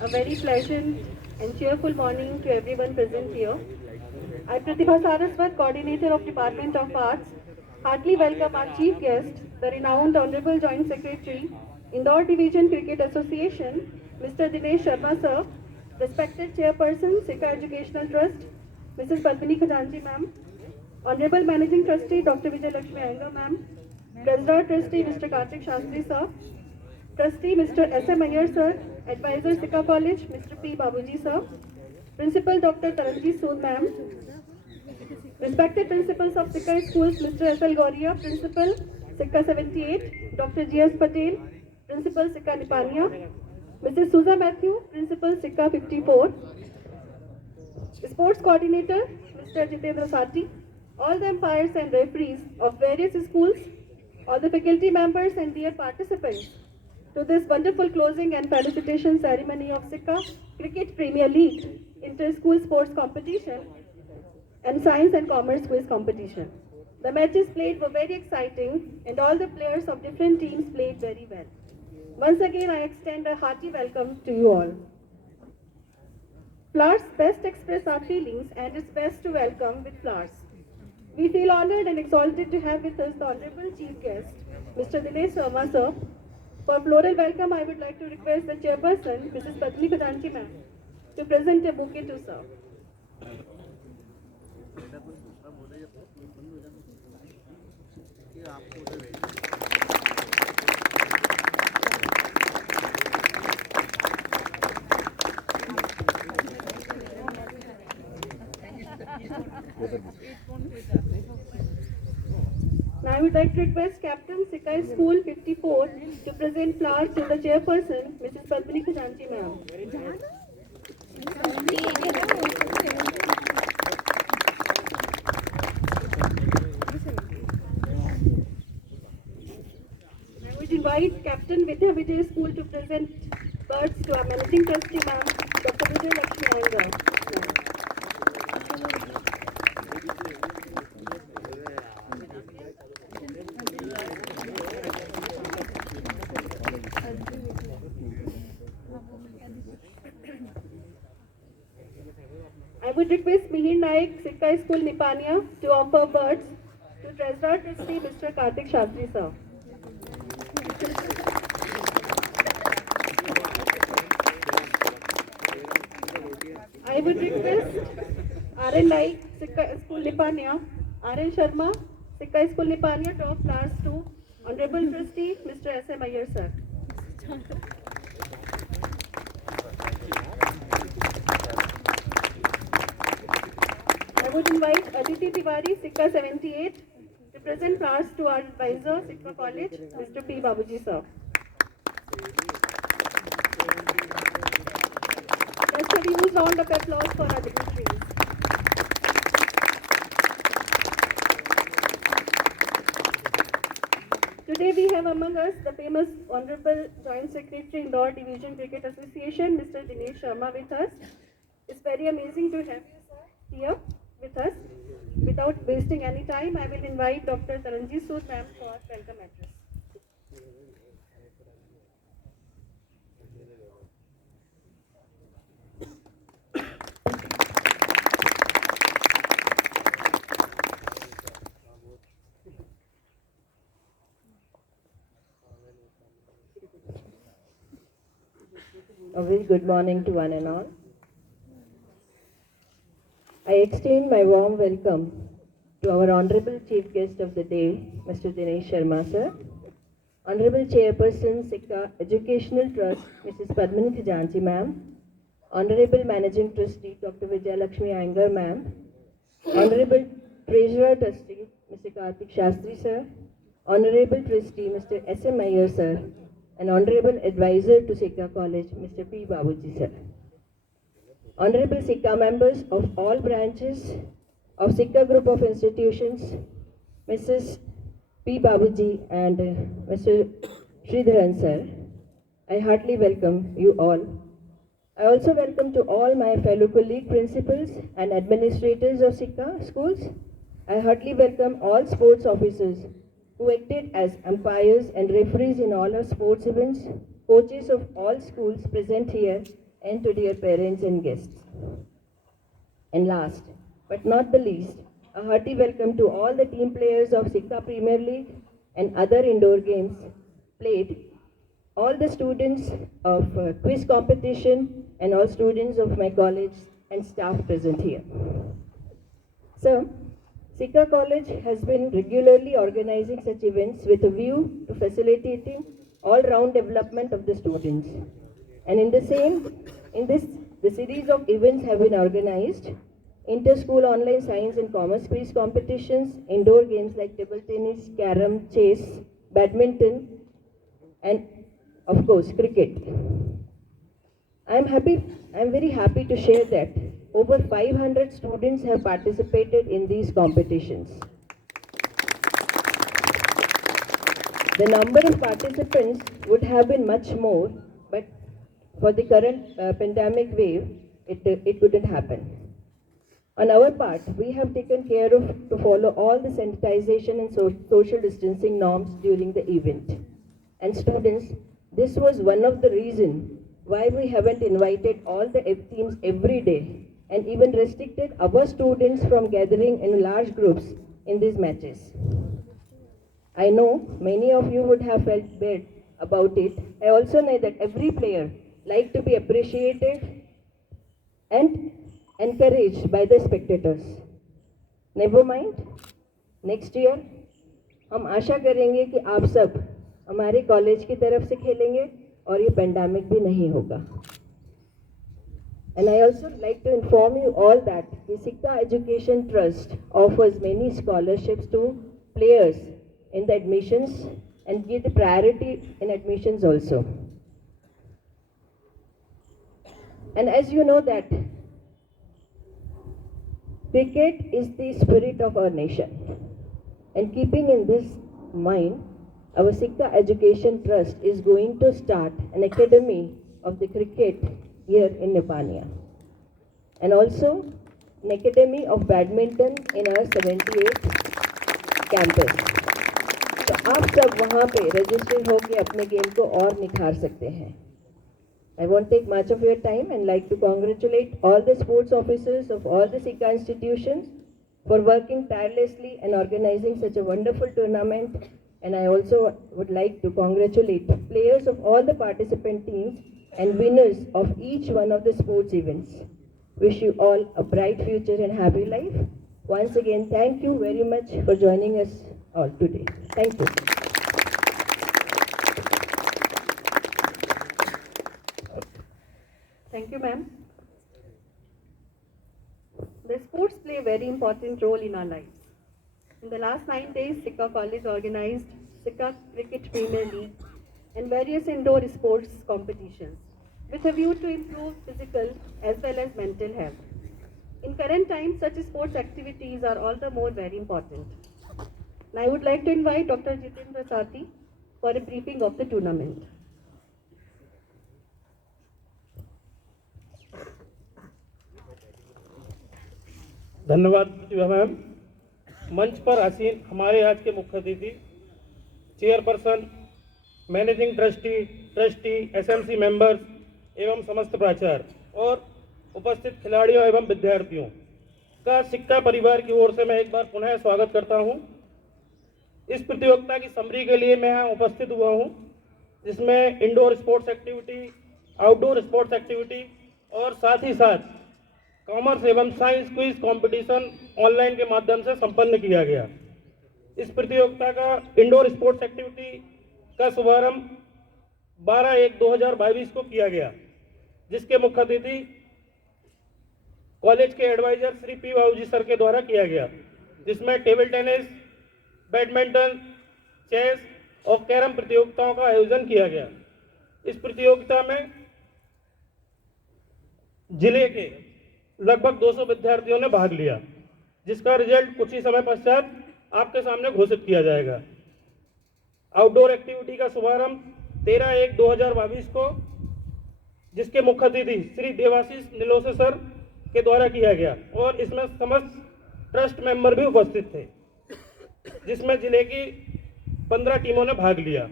A very pleasant and cheerful morning to everyone present here. I, Pratibha Saraswat, Coordinator of Department of Arts, heartily welcome our Chief Guest, the renowned Honorable Joint Secretary, Indore Division Cricket Association, Mr. Dinesh Sharma Sir, respected Chairperson, Sikha Educational Trust, Mrs. Padmini Khajanji Ma'am, Honorable Managing Trustee, Dr. Vijay Lakshmi Iyengar Ma'am, President Trustee, Mr. Kartik Shastri Sir, Trustee Mr. S.M. Iyer Sir, Advisor Sikha College, Mr. P. Babuji Sir, Principal Dr. Taranjeet Sood Ma'am, respected Principals of Sikha Schools, Mr. S.L. Gauria, Principal, Sikha 78, Dr. G.S. Patel, Principal, Sikha Nipania, Mrs. Suza Matthew, Principal, Sikha 54, Sports Coordinator, Mr. Jitendra Sati, all the umpires and referees of various schools, all the faculty members and dear participants to this wonderful closing and felicitation ceremony of Sikha Cricket Premier League Inter-School Sports Competition and Science and Commerce Quiz Competition. The matches played were very exciting and all the players of different teams played very well. Once again, I extend a hearty welcome to you all. Flowers best express our feelings and it's best to welcome with flowers. We feel honored and exalted to have with us the Honorable Chief Guest, Mr. Dinesh Sharma Sir. For floral welcome, I would like to request the Chairperson, Mrs. Padmini Khajanji Ma'am, to present a bouquet to Sir. Now I would like to request Captain Sikha School 54 to present flowers to the chairperson, Mrs. Padmini Khajanji Ma'am. I would invite Captain Vidya Vijay School to present birds to our Managing Trustee Ma'am, Dr. Vijay Lakshmi Iyengar. I would request Mihir Naik, Sikha School Nipania, to offer birds to Treasurer Trustee Mr. Kartik Shastri Sir. I would request R.N. Naik, Sikha School Nipania, R.N. Sharma, Sikha School Nipania, to offer flowers to Honorable Trustee Mr. S.M. Iyer Sir. I would invite Aditi Tiwari, Sikha 78, to present flowers to our advisor, Sikha College, Mr. P. Babuji Sir. Let's have a huge round of applause for our dignitaries. Today we have among us the famous Honorable Joint Secretary Indore Division Cricket Association, Mr. Dinesh Sharma with us. It's very amazing to have you sir here with us. Without wasting any time, I will invite Dr. Taranjeet Sood ma'am for welcome address. A very good morning to one and all. I extend my warm welcome to our Honorable Chief Guest of the day, Mr. Dinesh Sharma Sir, Honorable Chairperson, Sikha Educational Trust, Mrs. Padmini Khajanji Ma'am, Honorable Managing Trustee, Dr. Vijay Lakshmi Iyengar Ma'am, Honorable Treasurer Trustee, Mr. Kartik Shastri Sir, Honorable Trustee, Mr. S.M. Iyer Sir, and Honorable Advisor to Sikha College, Mr. P. Babuji Sir. Honorable Sikha members of all branches of Sikha Group of Institutions, Mrs. P. Babuji and Mr. Sridharan Sir, I heartily welcome you all. I also welcome to all my fellow colleague principals and administrators of Sikha schools. I heartily welcome all sports officers who acted as umpires and referees in all our sports events, coaches of all schools present here, and to dear parents and guests. And last but not the least, a hearty welcome to all the team players of Sikka Premier League and other indoor games played, all the students of quiz competition, and all students of my college and staff present here. So, Sikka College has been regularly organizing such events with a view to facilitating all-round development of the students. And the series of events have been organized: inter-school online science and commerce quiz competitions, indoor games like table tennis, carom, chess, badminton, and of course cricket. I am very happy to share that over 500 students have participated in these competitions. The number of participants would have been much more, but for the current pandemic wave, it couldn't happen. On our part, we have taken care of to follow all the sanitization and social distancing norms during the event. And students, this was one of the reasons why we haven't invited all the teams every day and even restricted our students from gathering in large groups in these matches. I know many of you would have felt bad about it. I also know that every player likes to be appreciated and encouraged by the spectators. Never mind, next year हम आशा करेंगे कि आप सब हमारे college की तरफ से खेलेंगे और ये पेंडेमिक भी नहीं होगा. And I also like to inform you all that the Sikka Education Trust offers many scholarships to players in the admissions and give the priority in admissions also. And as you know that cricket is the spirit of our nation. And keeping in this mind, our Sikka Education Trust is going to start an academy of the cricket here in Nepania. And also an academy of badminton in our 78th campus. तो आप सब वहाँ पे register होके अपने game को और निखार सकते हैं. I won't take much of your time and like to congratulate all the sports officers of all the Sikka institutions for working tirelessly and organizing such a wonderful tournament. And I also would like to congratulate players of all the participant teams and winners of each one of the sports events. Wish you all a bright future and happy life. Once again, thank you very much for joining us all today. Thank you. Thank you, ma'am. The sports play a very important role in our lives. In the last 9 days, Sikka College organized Sikka Cricket Premier League and various indoor sports competitions with a view to improve physical as well as mental health. In current times, such sports activities are all the more very important. And I would like to invite Dr. Jitendra Sati for a briefing of the tournament. धन्यवाद प्रतिभा ma'am. मंच पर आसीन हमारे आज के मुख्य अतिथि, chairperson, managing trustee, SMC members एवं समस्त प्राचार्य और उपस्थित खिलाड़ियों एवं विद्यार्थियों का सिक्का परिवार की ओर से मैं एक बार पुनः स्वागत करता हूं. इस प्रतियोगिता की समरी के लिए मैं यहाँ उपस्थित हुआ हूं, जिसमें indoor sports activity, outdoor sports activity और साथ ही साथ कॉमर्स एवं साइंस क्विज कंपटीशन ऑनलाइन के माध्यम से संपन्न किया गया. इस प्रतियोगिता का इंडोर स्पोर्ट्स एक्टिविटी का शुभारंभ 12/1/2022 को किया गया, जिसके मुख्य अतिथि कॉलेज के एडवाइजर श्री पी बाबूजी सर के द्वारा किया गया, जिसमें टेबल टेनिस, बैडमिंटन, चेस और कैरम प्रतियोगिताओं का आयोजन किया गया. इस प्रतियोगिता में जिले के लगभग 200 विद्यार्थियों ने भाग लिया, जिसका रिजल्ट कुछ ही समय पश्चात आपके सामने घोषित किया जाएगा. आउटडोर एक्टिविटी का शुभारंभ 13/1/2022 को, जिसके मुख्य अतिथि श्री देवाशीष निलोसे सर के द्वारा किया गया और इसमें समस्त ट्रस्ट मेंबर भी उपस्थित थे, जिसमें जिले की 15 टीमों ने भाग लिया.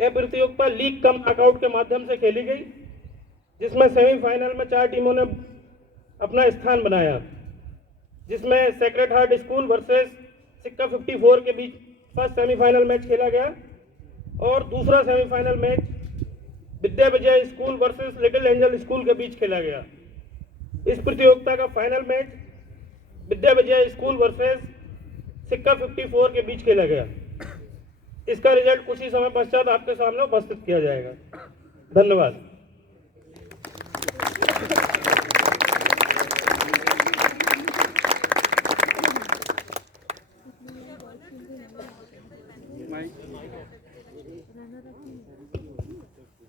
यह प्रतियोगिता लीग कम नॉकआउट के माध्यम से खेली गई, जिसमें सेमीफाइनल में 4 टीमों ने अपना स्थान बनाया, जिसमें sacred heart school versus Sikka 54 के बीच फर्स्ट सेमीफाइनल मैच खेला गया और दूसरा semifinal match Vidya Vijay school versus Little Angel school के बीच खेला गया। इस प्रतियोगिता का final match Vidya Vijay school versus Sikka 54 के बीच खेला गया। इसका रिजल्ट कुछ ही समय पश्चात आपके सामने उपस्थित किया जाएगा। धन्यवाद।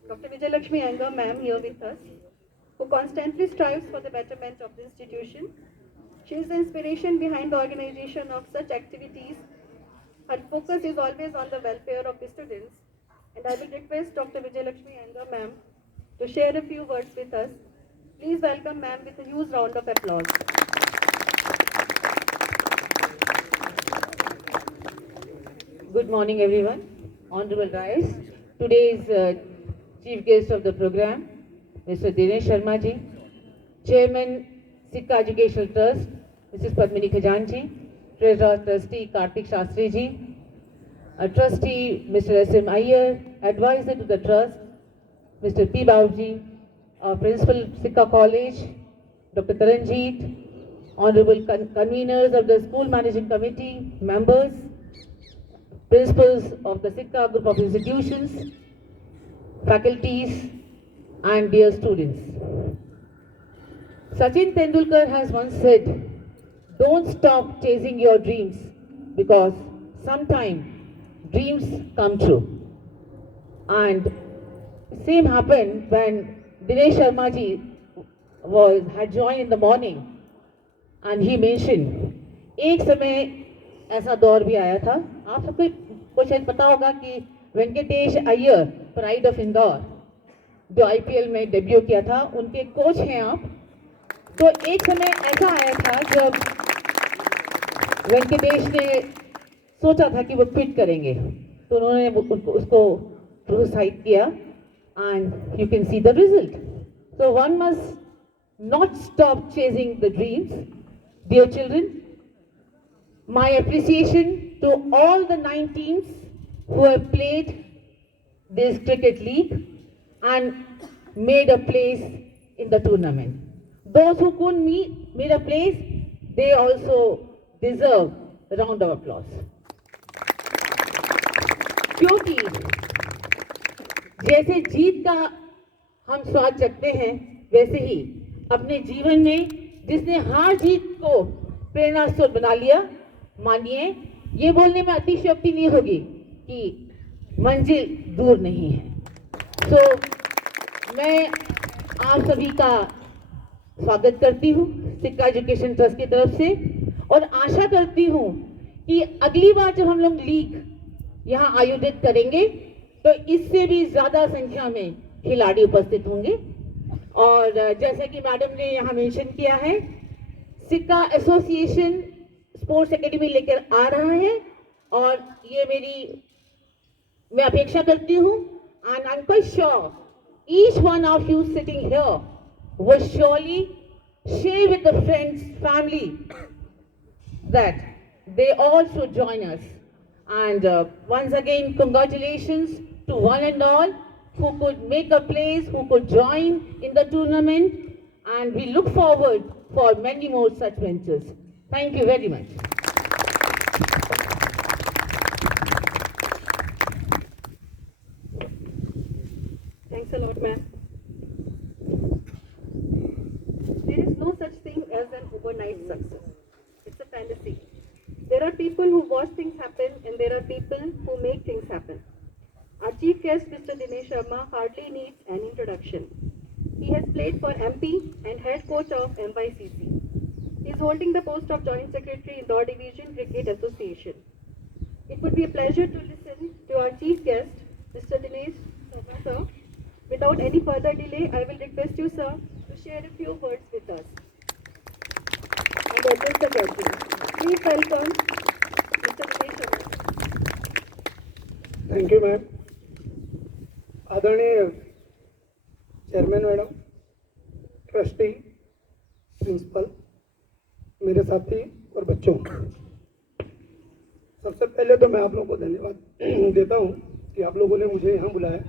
Dr. Vijayalakshmi Iyengar, ma'am, here with us, who constantly strives for the betterment of the institution. She is the inspiration behind the organization of such activities. Her focus is always on the welfare of the students. And I will request Dr. Vijayalakshmi Iyengar, ma'am, to share a few words with us. Please welcome ma'am with a huge round of applause. Good morning, everyone. Honorable Rais, today's chief guest of the program, Mr. Dinesh Sharma ji, Chairman, Sikha Educational Trust, Mrs. Padmini Khajan ji, Treasurer Trustee Kartik Shastri ji, Trustee Mr. S.M. Iyer, Advisor to the Trust, Mr. P. Babuji, Principal Sikha College, Dr. Taranjeet, Honorable Conveners of the School Managing Committee, members, Principals of the Sikha Group of Institutions, faculties, and dear students. Sachin Tendulkar has once said, don't stop chasing your dreams because sometime dreams come true. And same happened when Dinesh Sharma ji had joined in the morning and he mentioned, एक समय ऐसा दौर भी आया था, आप सबको शायद पता होगा कि वेंकटेश अय्यर, प्राइड ऑफ इंदौर, जो आईपीएल में डेब्यू किया था, उनके कोच हैं आप। तो एक समय ऐसा आया था जब वेंकटेश ने सोचा था कि वो क्विट करेंगे, तो उन्होंने उसको प्रोत्साहित किया and you can see the result. So one must not stop chasing the dreams. Dear children, my appreciation to all the 9 teams who have played this cricket league and made a place in the tournament. Those who couldn't made a place, they also deserve a round of applause. क्योंकि जैसे जीत का हम स्वाद चखते हैं, वैसे ही अपने जीवन में जिसने हार जीत को प्रेरणा स्रोत बना लिया, मानिए ये बोलने में अतिशयोक्ति नहीं होगी कि मंजिल दूर नहीं है। सो मैं आप सभी का स्वागत करती हूँ सिक्का एजुकेशन ट्रस्ट की तरफ से और आशा करती हूँ कि अगली बार जब हम लोग लीग यहाँ आयोजित करेंगे तो इससे भी ज़्यादा संख्या में खिलाड़ी उपस्थित होंगे। और जैसे कि मैडम ने यहाँ मेंशन किया है, सिक्का एसोसिएशन स्पोर्ट्स एकेडमी लेकर आ रहा है और ये मैं अपेक्षा करती हूँ and I am quite sure each one of you sitting here will surely share with the friends, family that they all should join us. And once again, congratulations to one and all who could make a place, who could join in the tournament, and we look forward for many more such ventures. Thank you very much. Thanks a lot, ma'am. There is no such thing as an overnight success. It's a fantasy. There are people who watch things happen and there are people who make things happen. Our chief guest, Mr. Dinesh Sharma, hardly needs an introduction. He has played for MP and head coach of MYCC. He is holding the post of Joint Secretary in Indore Division Cricket Association. It would be a pleasure to listen to our chief guest, Mr. Dinesh Sharma, sir. Without any further delay, I will request you, sir, to share a few words with us and address the question. Please welcome Mr. Dinesh Sharma. Thank you ma'am. आदरणीय chairman madam, trustee, principal, मेरे साथी और बच्चों, सबसे पहले तो मैं आप लोगों को धन्यवाद देता हूं कि आप लोगों ने मुझे यहाँ बुलाया।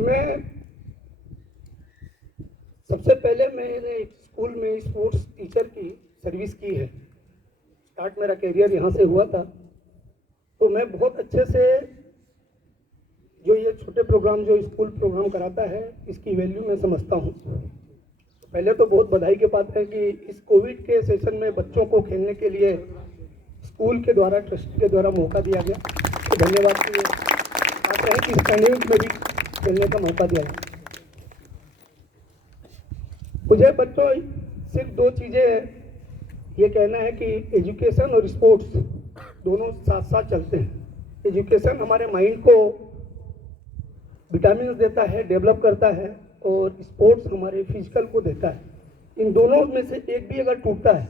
मैं सबसे पहले मैंने एक स्कूल में स्पोर्ट्स टीचर की सर्विस की है। स्टार्ट मेरा करियर यहाँ से हुआ था, तो मैं बहुत अच्छे से जो ये छोटे प्रोग्राम जो स्कूल प्रोग्राम कराता है इसकी वैल्यू मैं समझता हूँ। पहले तो बहुत बधाई के बात है कि इस कोविड के सेशन में बच्चों को खेलने के लिए स्कूल के द्वारा, ट्रस्ट के द्वारा मौका दिया गया, तो धन्यवाद की बात है कि इस पैंडेमिक में भी खेलने का मौका दिया गया। मुझे बच्चों सिर्फ दो चीज़ें ये कहना है कि एजुकेशन और स्पोर्ट्स दोनों साथ साथ चलते हैं। एजुकेशन हमारे माइंड को विटामिन देता है, डेवलप करता है, और स्पोर्ट्स हमारे फिजिकल को देता है। इन दोनों में से एक भी अगर टूटता है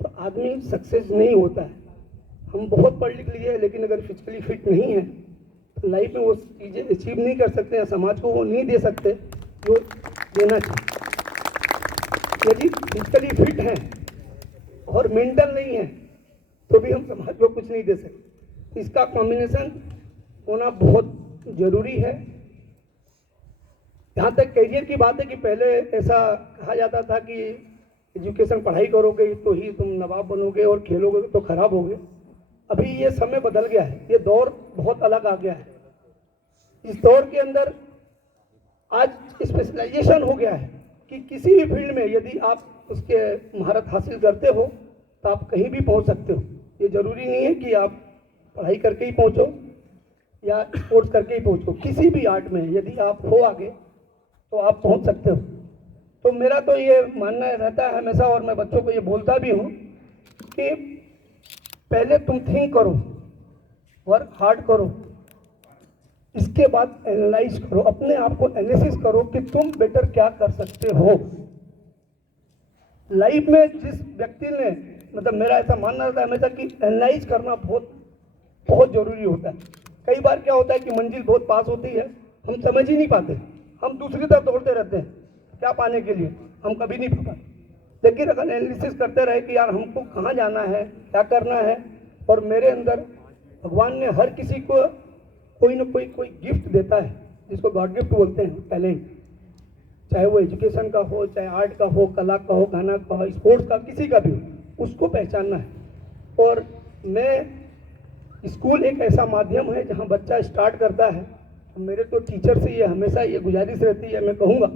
तो आदमी सक्सेस नहीं होता है। हम बहुत पढ़ लिख लिए लेकिन अगर फिजिकली फिट नहीं है तो लाइफ में वो चीज़ें अचीव नहीं कर सकते हैं, समाज को वो नहीं दे सकते जो देना चाहिए। यदि फिजिकली फिट हैं और मेंटल नहीं है तो भी हम समाज को कुछ नहीं दे सकते। इसका कॉम्बिनेशन होना बहुत ज़रूरी है। यहाँ तक करियर की बात है कि पहले ऐसा कहा जाता था कि एजुकेशन पढ़ाई करोगे तो ही तुम नवाब बनोगे और खेलोगे तो खराब होगे। अभी ये समय बदल गया है, ये दौर बहुत अलग आ गया है। इस दौर के अंदर आज स्पेशलाइजेशन हो गया है कि किसी भी फील्ड में यदि आप उसके महारत हासिल करते हो तो आप कहीं भी पहुंच सकते हो। ये ज़रूरी नहीं है कि आप पढ़ाई करके ही पहुंचो या स्पोर्ट्स करके ही पहुंचो। किसी भी आर्ट में यदि आप हो आगे तो आप पहुंच सकते हो। तो मेरा तो ये मानना रहता है हमेशा, और मैं बच्चों को ये बोलता भी हूँ कि पहले तुम थिंक करो, वर्क हार्ड करो, इसके बाद एनालाइज करो, अपने आप को एनालिसिस करो कि तुम बेटर क्या कर सकते हो। लाइफ में जिस व्यक्ति ने, मतलब मेरा ऐसा मानना रहता है हमेशा कि एनालाइज करना बहुत जरूरी होता है। कई बार क्या होता है कि मंजिल बहुत पास होती है, हम समझ ही नहीं पाते, हम दूसरी तरफ दौड़ते रहते हैं क्या पाने के लिए, हम कभी नहीं पाते। लेकिन अगर एनालिसिस करते रहे कि यार हमको कहाँ जाना है, क्या करना है, और मेरे अंदर भगवान ने हर किसी को कोई ना कोई गिफ्ट देता है जिसको गॉड गिफ्ट बोलते हैं, टैलेंट, चाहे वो एजुकेशन का हो, चाहे आर्ट का हो, कला का हो, गाना का हो, स्पोर्ट्स का, किसी का भी हो, उसको पहचानना है। और मैं स्कूल एक ऐसा माध्यम है जहाँ बच्चा स्टार्ट करता है। मेरे तो टीचर से ये हमेशा ये गुजारिश रहती है, मैं कहूँगा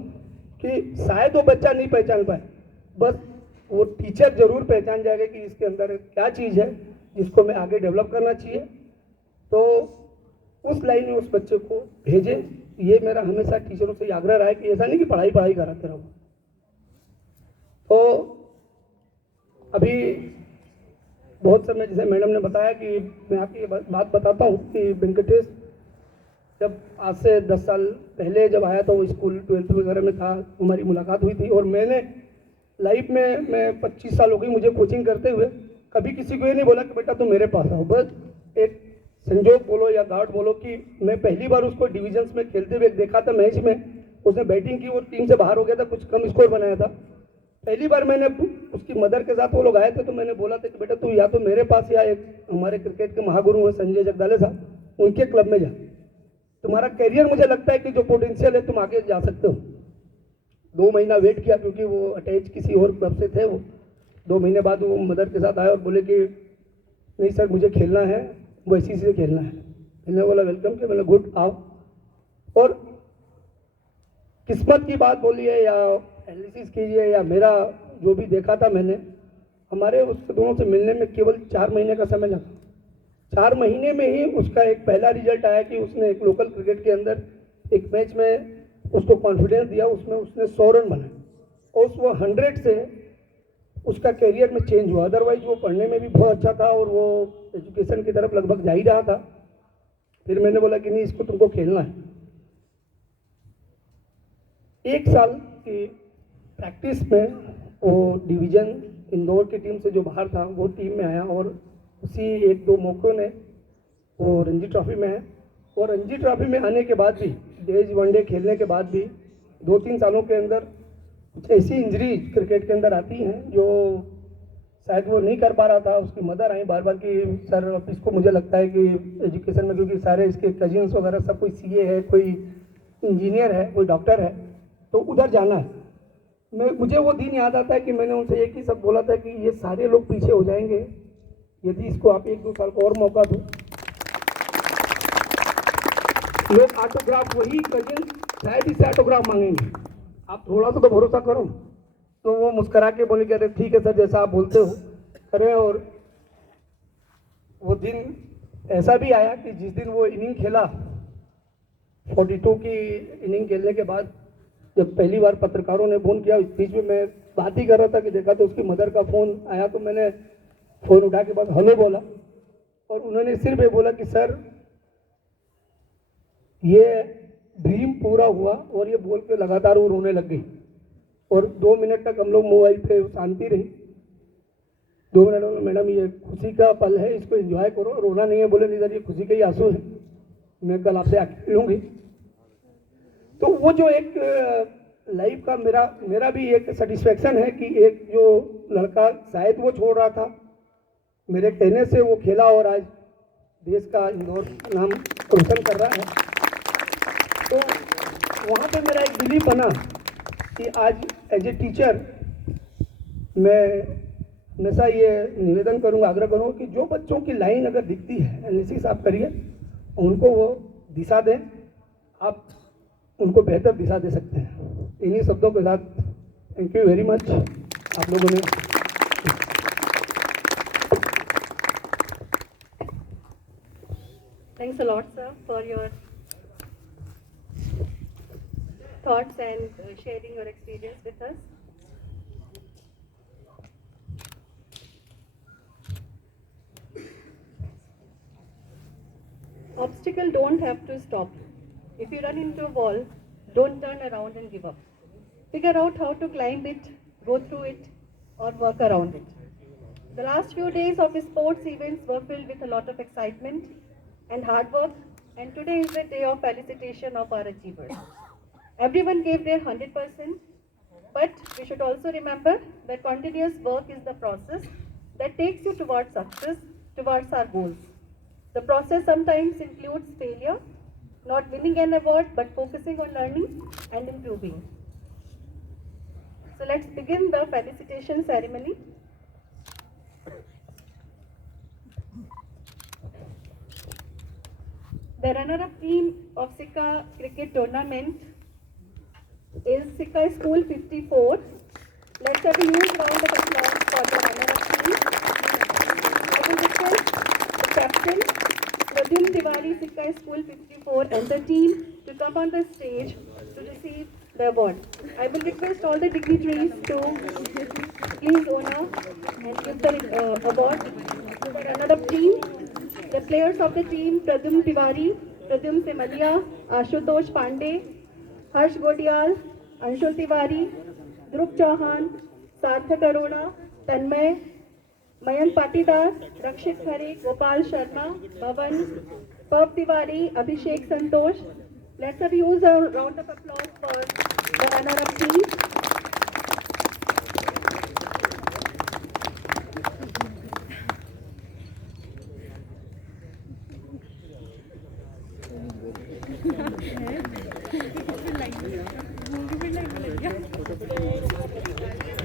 कि शायद वो बच्चा नहीं पहचान पाए, बस वो टीचर जरूर पहचान जाएगा कि इसके अंदर क्या चीज़ है जिसको मैं आगे डेवलप करना चाहिए, तो उस लाइन में उस बच्चे को भेजे। ये मेरा हमेशा टीचरों से आग्रह रहा है कि ऐसा नहीं कि पढ़ाई कराते रहो। तो अभी बहुत समय जैसे मैडम ने बताया कि मैं आपकी ये बात बताता हूँ कि वेंकटेश जब आज से 10 साल पहले जब आया तो वो स्कूल 12th वगैरह में था, हमारी मुलाकात हुई थी। और मैंने लाइफ में, मैं 25 साल हो गई मुझे कोचिंग करते हुए, कभी किसी को ये नहीं बोला कि बेटा तुम मेरे पास आओ। बस एक संजोग बोलो या गार्ड बोलो कि मैं पहली बार उसको डिविजन्स में खेलते हुए देखा था, मैच में उसने बैटिंग की और टीम से बाहर हो गया था, कुछ कम स्कोर बनाया था। पहली बार मैंने उसकी मदर के साथ वो लोग आए थे तो मैंने बोला था कि बेटा तू या तो मेरे पास या एक हमारे क्रिकेट के महागुरु हैं संजय जगदाले साहब, उनके क्लब में जा, तुम्हारा करियर मुझे लगता है कि जो पोटेंशियल है तुम आगे जा सकते हो। 2 महीना वेट किया क्योंकि वो अटैच किसी और क्लब से थे। वो 2 महीने बाद वो मदर के साथ आए और बोले कि नहीं सर मुझे खेलना है, वो ऐसी से खेलना है। मैंने बोला वेलकम कि, मैंने गुड आओ। और किस्मत की बात बोलिए या एनालिसिस कीजिए या मेरा जो भी देखा था मैंने, हमारे उस दोनों से मिलने में केवल 4 महीने का समय लगा। 4 महीने में ही उसका एक पहला रिजल्ट आया कि उसने एक लोकल क्रिकेट के अंदर एक मैच में उसको कॉन्फिडेंस दिया, उसमें उसने 100 रन बनाए और वो 100 से उसका करियर में चेंज हुआ। अदरवाइज वो पढ़ने में भी बहुत अच्छा था और वो एजुकेशन की तरफ लगभग जा ही रहा था। फिर मैंने बोला कि नहीं इसको तुमको खेलना है। 1 साल की प्रैक्टिस में वो डिवीज़न इंदौर की टीम से जो बाहर था वो टीम में आया और उसी 1-2 मौक़ों ने वो रणजी ट्रॉफी में है। और रणजी ट्रॉफी में आने के बाद भी डेज वनडे खेलने के बाद भी 2-3 सालों के अंदर कुछ ऐसी इंजरी क्रिकेट के अंदर आती हैं जो शायद वो नहीं कर पा रहा था। उसकी मदर आई बार बार कि सर अब इसको मुझे लगता है कि एजुकेशन में, क्योंकि सारे इसके कजिन्स वगैरह सब कोई सीए है, कोई इंजीनियर है, कोई डॉक्टर है, तो उधर जाना है। मुझे वो दिन याद आता है कि मैंने उनसे एक ही सब बोला था कि ये सारे लोग पीछे हो जाएंगे यदि इसको आप 1-2 साल को और मौका दो। लोग ऑटोग्राफ, वही कजिन शायद इससे ऑटोग्राफ मांगेंगे, आप थोड़ा सा तो भरोसा करो। तो वो मुस्करा के बोले कि अरे ठीक है सर, जैसा आप बोलते हो करें। और वो दिन ऐसा भी आया कि जिस दिन वो इनिंग खेला, 42 की इनिंग खेलने के बाद जब पहली बार पत्रकारों ने फ़ोन किया, इस बीच में मैं बात ही कर रहा था कि देखा तो उसकी मदर का फ़ोन आया, तो मैंने फ़ोन उठा के बाद हेलो बोला और उन्होंने सिर्फ ये बोला कि सर ये ड्रीम पूरा हुआ। और ये बोल के लगातार वो रोने लग गई और 2 मिनट तक हम लोग मोबाइल पे शांति रही। 2 मिनट में मैडम ये खुशी का पल है, इसको एंजॉय करो, रोना नहीं है। बोले नहीं सर ये खुशी के ही आंसू है, मैं कल आपसे आके लूँगी। तो वो जो एक लाइफ का मेरा भी एक सेटिस्फेक्शन है कि एक जो लड़का शायद वो छोड़ रहा था, मेरे कहने से वो खेला और आज देश का इंदौर नाम रोशन कर रहा है। तो वहाँ पे मेरा एक बिलीव बना कि आज एज ए टीचर मैं हमेशा ये निवेदन करूँगा, आग्रह करूँगा कि जो बच्चों की लाइन अगर दिखती है, एनालिसिस आप करिए, उनको वो दिशा दें, आप उनको बेहतर दिशा दे सकते हैं। इन्हीं शब्दों के साथ थैंक यू वेरी मच आप लोगों ने। Thanks a lot, sir, for your thoughts and sharing your experience with us. Obstacle don't have to stop. If you run into a wall, don't turn around and give up. Figure out how to climb it, go through it, or work around it. The last few days of sports events were filled with a lot of excitement and hard work, and today is the day of felicitation of our achievers. Everyone gave their 100%, but we should also remember that continuous work is the process that takes you towards success, towards our goals. The process sometimes includes failure, not winning an award, but focusing on learning and improving. So let's begin the felicitation ceremony. The runner-up team of Sikka cricket tournament is Sikka School 54. Let's have a huge round of applause for the runner-up team. I will request the captain, Pradyumn Tiwari, Sikka School 54, and the team to come on the stage to receive the award. I will request all the dignitaries to please honor and give the award to the runner-up team. The players of the team: Pradyumn Tiwari, Pradyumn Semalia, Ashutosh Pandey, Harsh Godiyal, Anshul Tiwari, Dhruv Chauhan, Sarthak Arora, Tanmay, Mayank Patidar, Rakshit Khare, Gopal Sharma, Bhavan, Pav Tiwari, Abhishek Santosh. Let's have use a round of applause for the runner-up team.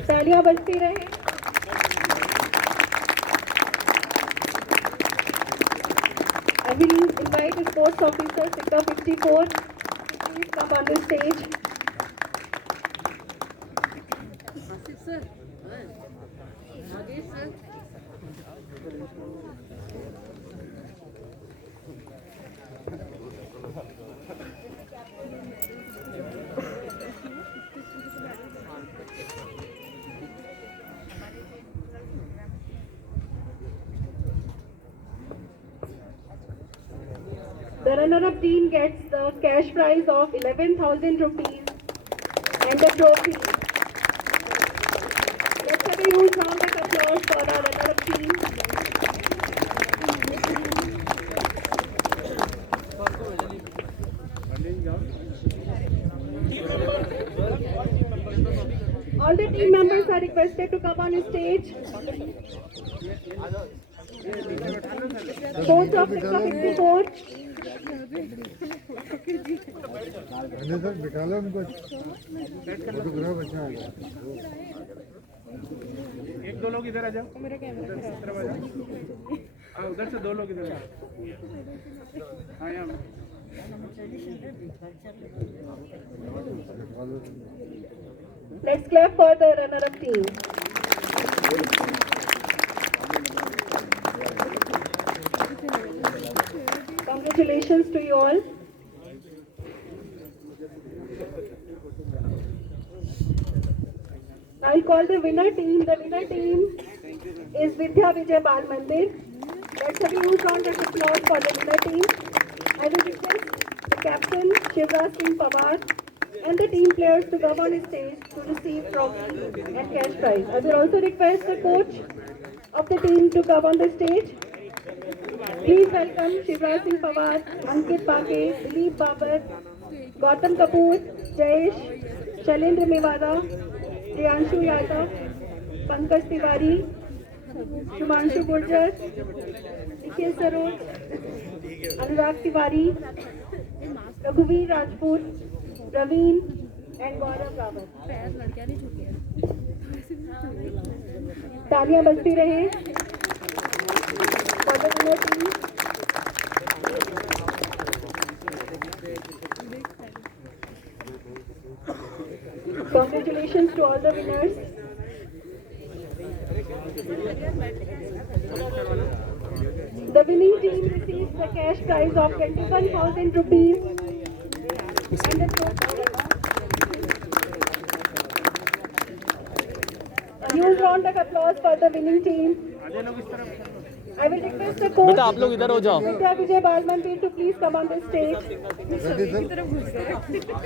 तालियां बजती रहे। I will invite the sports officer, Sikka 54, to please come on the stage. The runner-up team gets the cash prize of 11,000 rupees and the trophy. Let's have a huge round of applause for our runner-up team. All the team members are requested to come on stage. Coach of Sikka 54. Sir बिठा लो उनको photograph अच्छा आ गया एक दो लोग इधर आ जाओ मेरा कैमरा उधर से दो लोग इधर हाँ यहाँ Let's clap for the runner-up team. Congratulations to you all. I'll call the winner team. The winner team is Vidya Vijay Bal Mandir. Let's have a huge round of applause for the winner team. I will request the captain Shivraj Singh Pawar and the team players to come on stage to receive trophy and cash prize. I will also request the coach of the team to come on the stage. Please welcome Shivraj Singh Pawar, Ankit Pake, Dilip Babar, Gautam Kapoor, Jayesh, Shalendra Mewada, Priyanshu Yadav, Pankaj Tiwari, Shumanshu Gurjar, Nikhil Saroj, Anurag Tiwari, Raghuveer Rajput, Praveen and Gaurav Rawat. तालियां बजती रहे for the winner team. Congratulations to all the winners. The winning team receives the cash prize of 21,000 rupees and the trophy. A huge round of applause for the winning team. I will request the coach बेटा आप लोग इधर हो जाओ Vidya Vijay Bal Mandir to please come on the stage.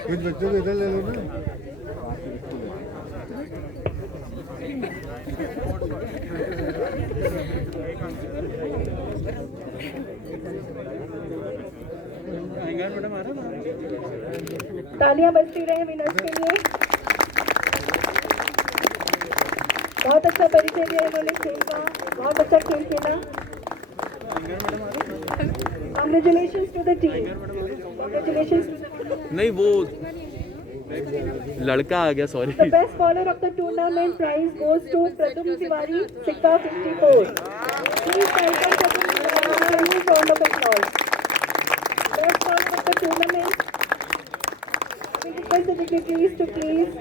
कुछ बच्चों को इधर ले लो ना तालियां बजती रहे विनर्स के लिए. बहुत अच्छा परिचय दिया इन्होंने खेल का, बहुत अच्छा खेल खेला. Congratulations to the team. Congratulations to the team. नहीं वो लड़का आ गया sorry The best bowler of the tournament prize goes to Pradum Tiwari, Sikka 54. Please welcome Pradum Tiwari with a huge round of applause. Best bowler of the tournament. We request the dignitaries to please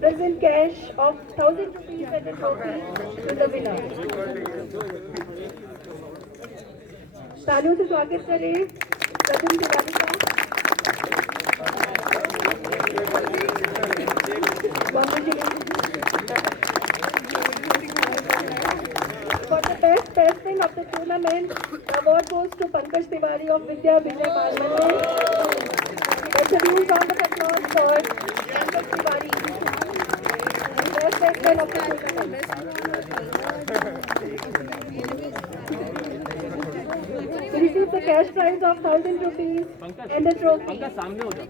present cash of 1,000 rupees and a trophy to the winner. तालियों से स्वागत करें प्रदुम तिवारी का. Congratulations. For the best batsman of the tournament, the award goes to Pankaj Tiwari of Vidya Vijay Bal Mandir. Let's have a huge round of applause for Pankaj Tiwari, the best batsman of the tournament. He receives the cash prize of 1,000 rupees and a trophy. सामने हो जाओ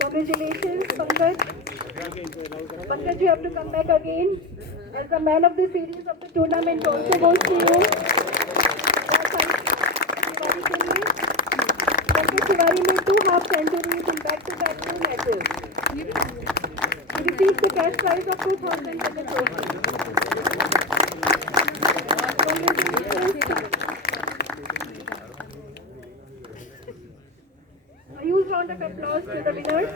Congratulations, Pankaj. Pankaj, you have to come back again. As the man of the series of the tournament also goes to you. Tiwari के लिए. Pankaj Tiwari made 2 half centuries in back-to-back 2 matches. He received the cash prize of 2,000 and the trophy. Congratulations. A huge round of applause to the winners.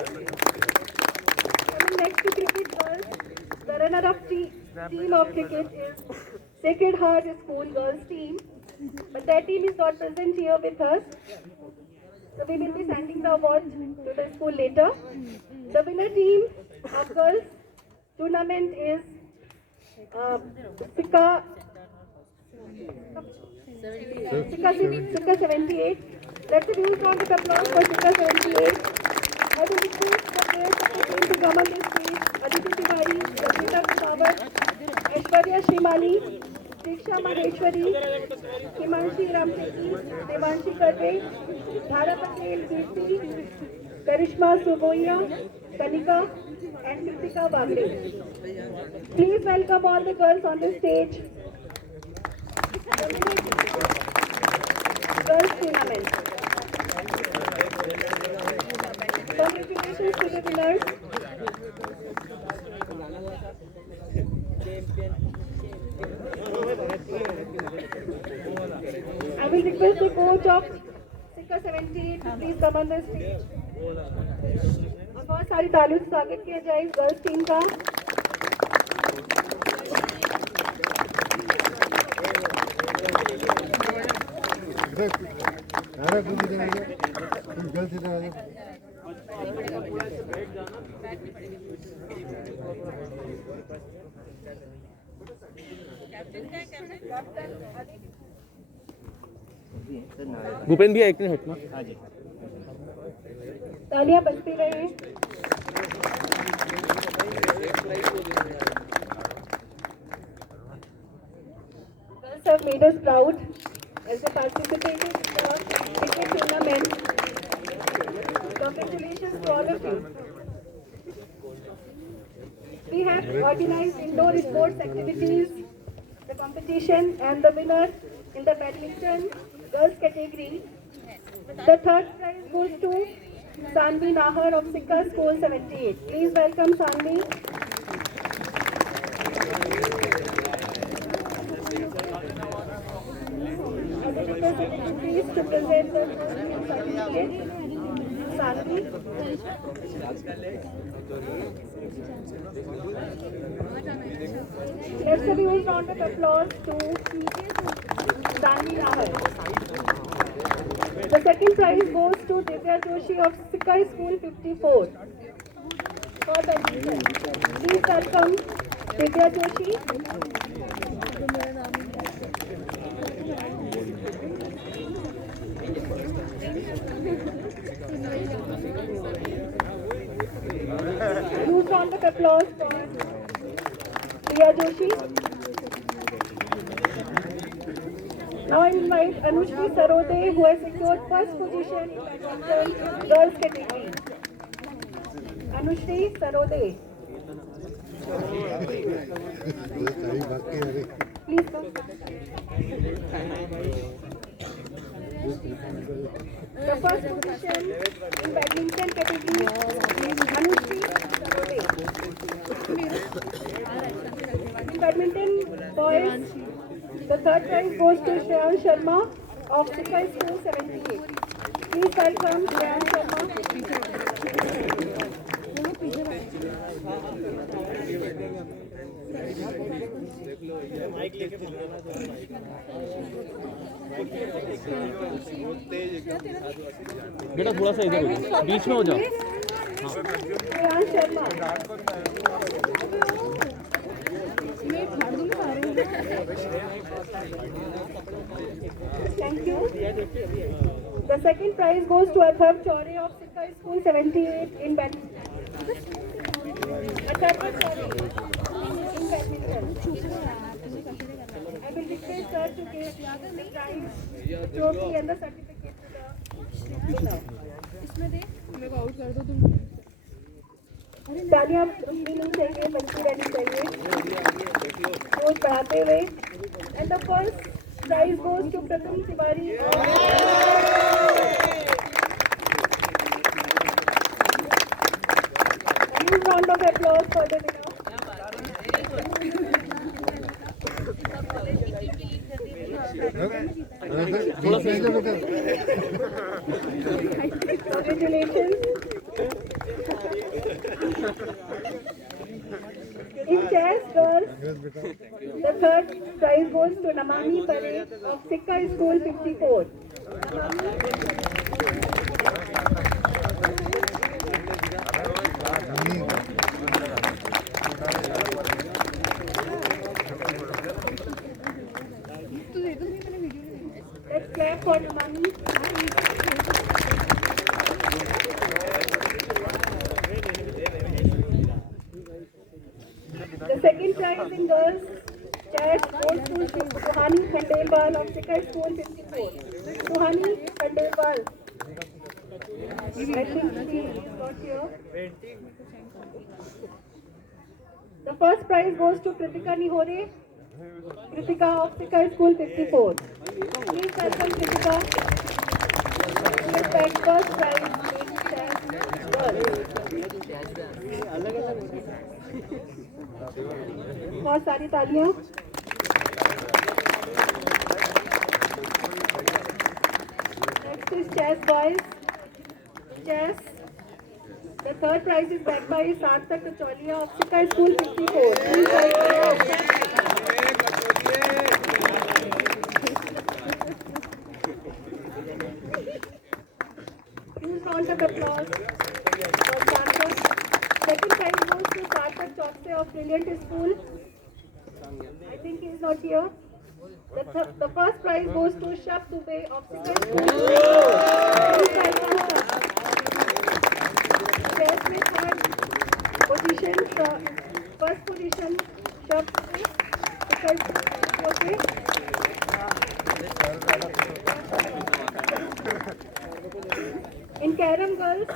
Coming next to cricket girls, the runner-up team of cricket is Sacred Heart School Girls team, but that team is not present here with us. So we will be sending the award to the school later. The winner team of girls tournament is Sikka 78. Let's give a huge round of applause for Sikka 78. I will request the players of the team to come on this stage. Aditi Tiwari, Rajita Kusawat, Aishwarya Shrimali, Diksha Maheshwari, Himanshi Ramseki, Devanshi Karve, Dhara Patel Kirti, Karishma Suboya, Kanika, and Kritika Bagre. Please welcome all the girls on the stage. Girls Tournament. Congratulations to the winners. I will request the coach of Sikka 78 to please come on the stage. बहुत सारी तालियों से स्वागत किया जाए इस girls team का. सारा कुछ इधर आ जाओ, तुम गलत इधर आ जाओ. भूपेंद्र भैया एक मिनट हटना. तालियां बजती रहे. Girls have made us proud as they participated in the cricket tournament. Congratulations to all of you. We have organized indoor sports activities, the competition, and the winner in the badminton girls category. The third prize goes to Sanvi Nahar of Sikka School 78. Please welcome Sanvi. I will request the secretaries to present the certificate. Sanvi. Let's give a huge round of applause to Sanvi Nahar. The second prize goes to Divya Joshi of Sikka School 54 for badminton. Please welcome Divya Joshi. Huge round of applause for Divya Joshi. Now I invite Anushri Sarode, who has secured first position in badminton girls category. Anushri Sarode, सारी बात की अरे please come. The first position in badminton category is Anushri Sarode. In badminton boys, the third prize goes to Shreyan Sharma of Sikka School 78. Please welcome Shreyan Sharma. बेटा थोड़ा सा इधर हो जाओ, बीच में हो जाओ. Shreyan Sharma. Thank you. The second prize goes to Atharv Chaure of Sikka School 78 in badminton. Atharv Chaure in badminton. I will request sir to give the prize, trophy and the certificate to the winner. तालियां रुकनी नहीं चाहिए, बल्कि रहनी चाहिए. रोज बढ़ाते हुए. And the first prize goes to Pratham Tiwari. A huge round of applause for the winner. थोड़ा सा इधर बेटा. Congratulations. In chess girls, the third prize goes to Namani Parekh of Sikka School 54. Let's clap for Namani. The second prize in girls chess goes to Suhani Khandelwal of Sikar School 54. Suhani Khandelwal. I think she is not here. The first prize goes to Kritika Nihore. Kritika of Sikar School 54. Please welcome Kritika. She has bagged first prize in chess girl. बहुत सारी तालियां. Next is chess boys. Chess. The third prize is backed by Sarthak Kacholia of Sikar School 54. Please welcome. Huge round of applause for Sarthak. Second prize goes to Sarthak Chokse of Brilliant School. I think he is not here. The first prize goes to Shab Dubey of Sikar School. Please welcome Shab. Chess में third position, first position Shab Dubey. Sikar School. In Carom Girls,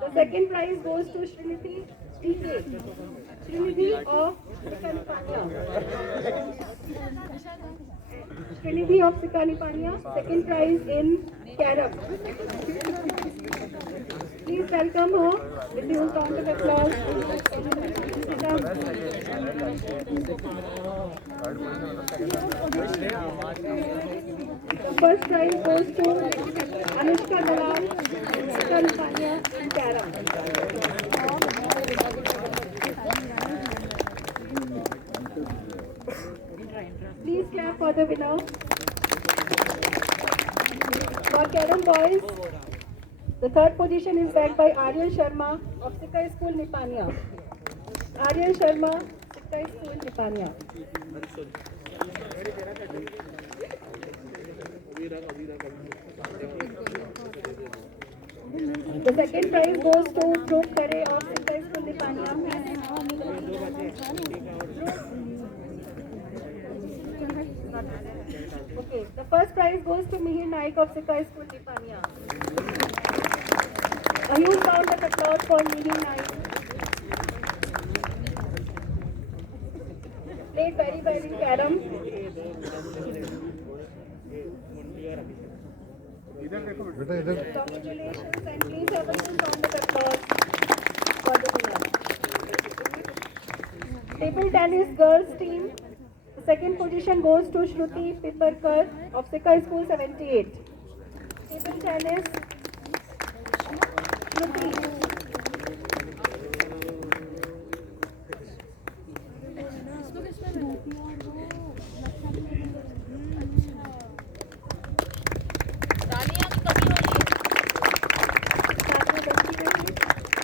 the second prize goes to Srinidhi of Sikanipania. Srinidhi of Sikanipania, second prize in Carom. Please welcome her with a huge round of applause. The first prize goes to Anushka Dalal, Sikanipania in Carom. Please clap for the winner. For Carom boys, the third position is bagged by Aryan Sharma of Sikar School Nipania. Aryan Sharma, Sikar School Nipania. The second prize goes to Dhruv Khare of Sikar School Nipania. Okay, the first prize goes to Mihir Naik of Sikar School Nipania. A huge round of applause for Mihir Naik. Played very well in Carom. बेटा इधर Congratulations and please have a huge round of applause for the winner. Table tennis girls team. The second position goes to Shruti Piparkar of Sikar School 78. Table tennis. Shruti.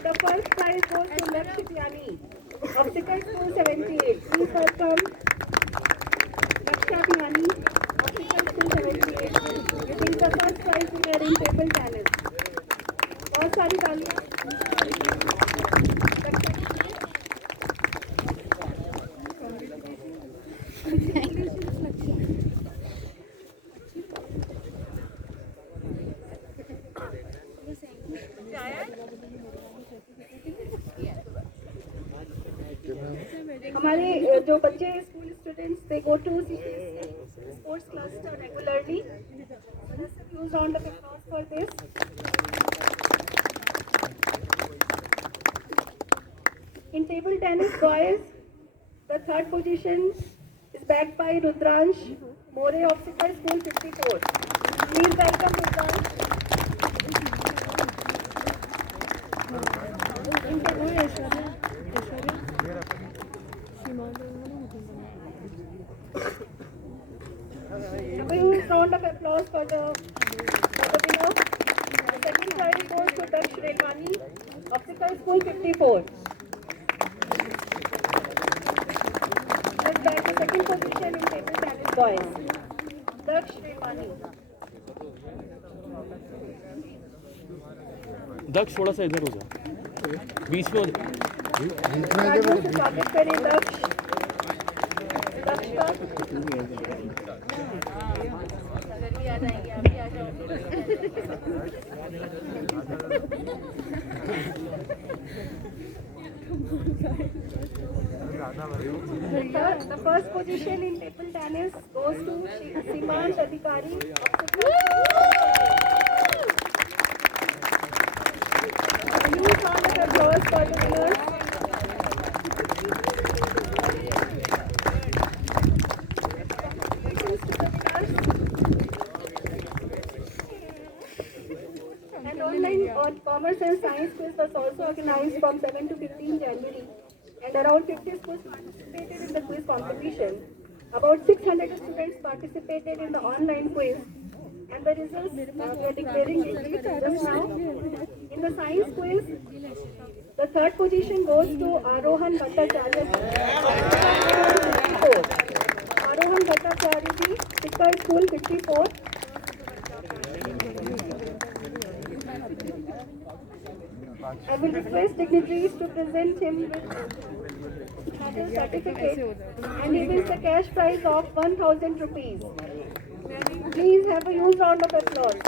The first prize goes to Lakshit Yani of Sikar School 78. Please welcome Lakshya Yani of Sikar School 78. It is the first prize winner in table tennis. बहुत सारी तालियां. हमारे जो बच्चे school students they go to sports cluster regularly. Let's use round of applause for this. In table tennis boys, the third position is backed by Rudransh More of Sikar School 54. Please welcome Rudransh. In table a huge round of applause for the winner. The second prize goes to Daksh Relwani of Sikar School 54. Let's back the second position in table tennis boys. Daksh Relwani. दक्ष थोड़ा सा इधर हो जा, बीच में हो जा. बीच में इधर स्वागत करें दक्ष. The first position in table tennis goes to Simant Adhikari. Huge round of applause for the winners. And online on commerce and science quiz was also organized from 7 to 15 January, and around 50 schools participated in the quiz competition. About 600 students participated in the online quiz, and the results we are declaring just now. In the science quiz, the third position goes to Arohan Bhattacharya. Arohan Bhattacharya ji, Sikka School 54. I will request dignitaries to present him with medal certificate, and he wins the cash prize of 1,000 rupees. Please have a huge round of applause.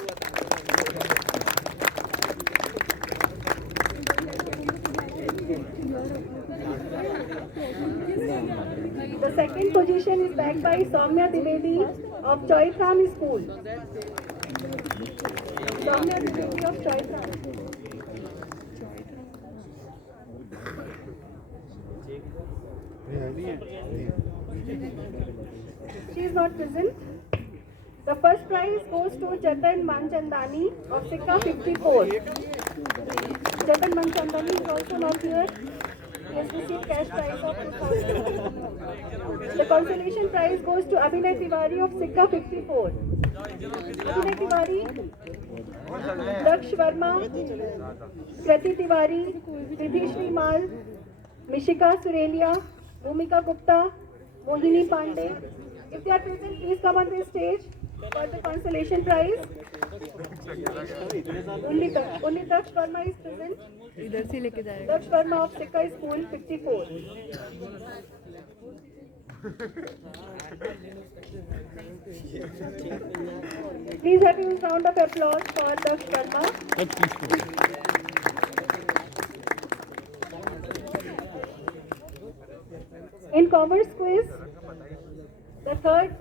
The second position is backed by Soumya Dwivedi of Choithram School. Soumya Dwivedi of Choithram School. She is not present. The first prize goes to Jatan Manchandani of Sikka 54. Jatan Manchandani is also not here. He has received cash prize of 2,000. The consolation prize goes to Abhinay Tiwari of Sikka 54. Abhinay Tiwari, Daksh Verma, Krati Tiwari, Vidhishri Mal, Mishika Surelia, Bhumika Gupta, Mohini Pandey. If they are present, please come on the stage for the consolation prize. Only Daksh Verma is present. Daksh Verma of Sikka School 54. Please have a round of applause for Daksh Verma. In commerce quiz, the third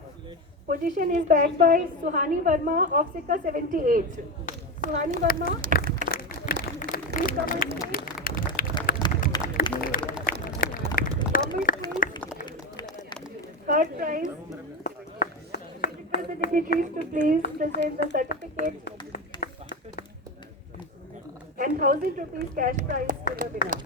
position is backed by Suhani Verma of Sikka 78. Suhani Verma, please come on stage. Commerce quiz, third prize. I request the dignitaries to please present the certificate and 1,000 rupees cash prize to the winner.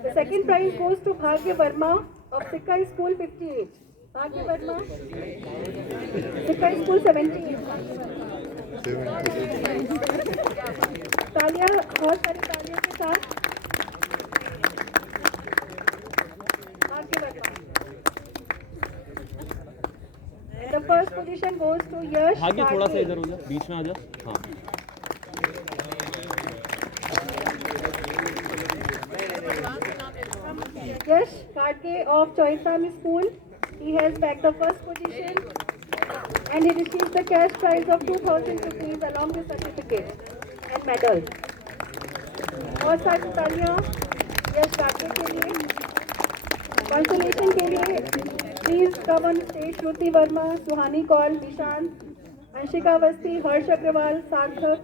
The second prize goes to Bhagya Verma of Sikka School 58. Bhagya Verma, Sikka School 78. तालियां, बहुत सारी तालियों के साथ Bhagya Verma. And the first position goes to Yash भाग्य थोड़ा सा Karke. इधर हो जा, बीच में आ जा। हाँ, Yash Karke of Choithram School. He has bagged the first position and he receives the cash prize of 2,000 rupees along with certificate and medal. बहुत सारी तालियां यश कार्के के लिए. Consolation के लिए please come on stage Shruti Verma, Suhani Kaul, Nishant, Anshika Avasthi, Harsh Agrawal, Sarthak,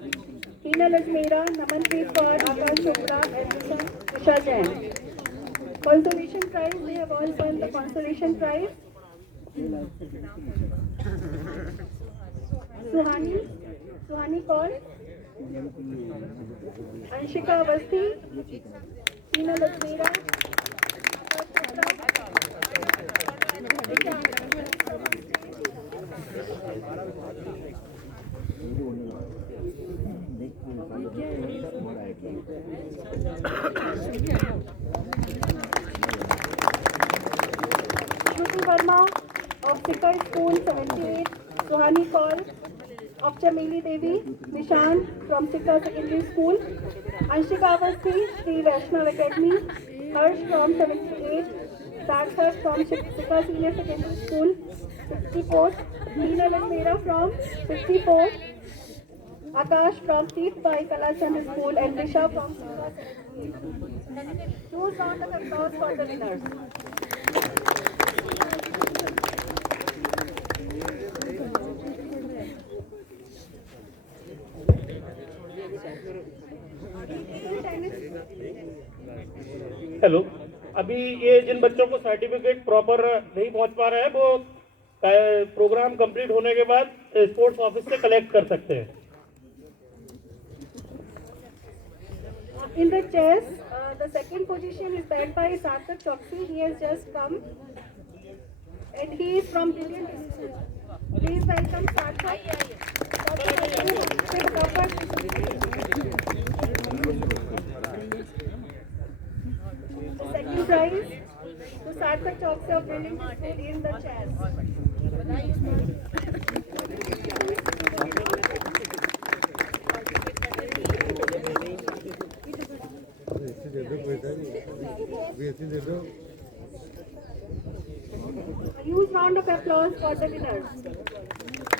Tina Lajmera, Namanpreet Kaur, Akash Chopra, and Usha Jain. Consolation prize, they have all won the consolation prize. Suhani Kaul, Anshika Avasthi, Tina Lajmera, Shruti Verma of Sikka School 78, Suhani Kaul of Chameli Devi, Nishan from Sikha Secondary School, Anshika Avasthi, Sri Vaishnav Academy, Harsh from 78, Sakshat from Sikha Senior Secondary School, 64, Meena Lasera from 64, Akash from Chief Bai Kalachand School and Disha from Sikha Secondary. Huge round of applause for the winners. Hello, अभी ये जिन बच्चों को certificate proper नहीं पहुंच पा रहा है वो प्रोग्राम कंप्लीट होने के बाद स्पोर्ट्स ऑफिस से कलेक्ट कर सकते हैं। In the chess, the second position is held by Sarthak Choksi. He has just come and he is from Brilliant Institute. Please welcome Sarthak. The second prize to Sarthak Choksi of Brilliant Institute in the chess. ऐसे दे दो बेटा भी ऐसे दे दो A huge round of applause for the winners.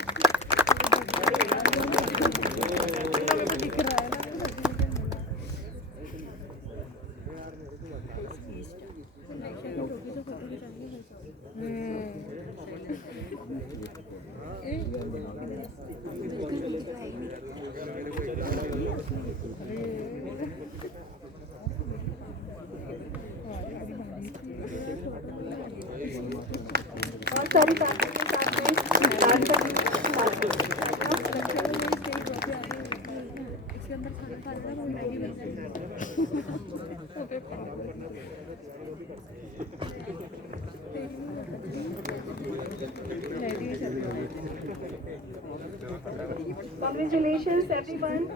बहुत सारी family के साथ में dance Congratulations everyone.